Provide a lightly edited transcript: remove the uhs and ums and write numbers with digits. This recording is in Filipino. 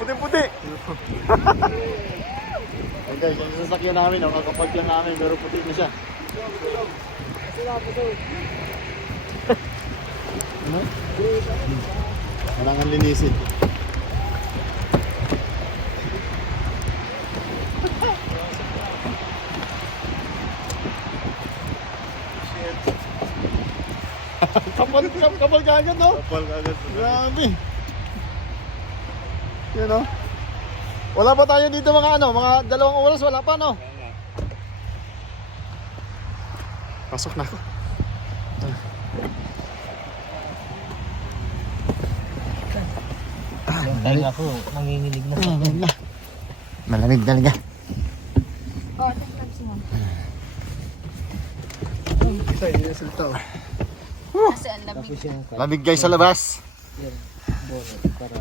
Puti-puti. Hey guys, yung sasakyan namin, nakakapagyan namin, pero puti na siya. Ano? Kailangan linisin. Kapal ka agad, no? Kapal ka agad. Grabe. Yun, no? Wala pa tayo dito mga mga 2 oras, wala pa, no? Pasok na ako. Talaga ako, nanginginig na. Malamig talaga. Oh, tignan mo. Isa, yung resulta. Kasi ang lamig. Tapos yung Lamig guys sa labas. bonnet para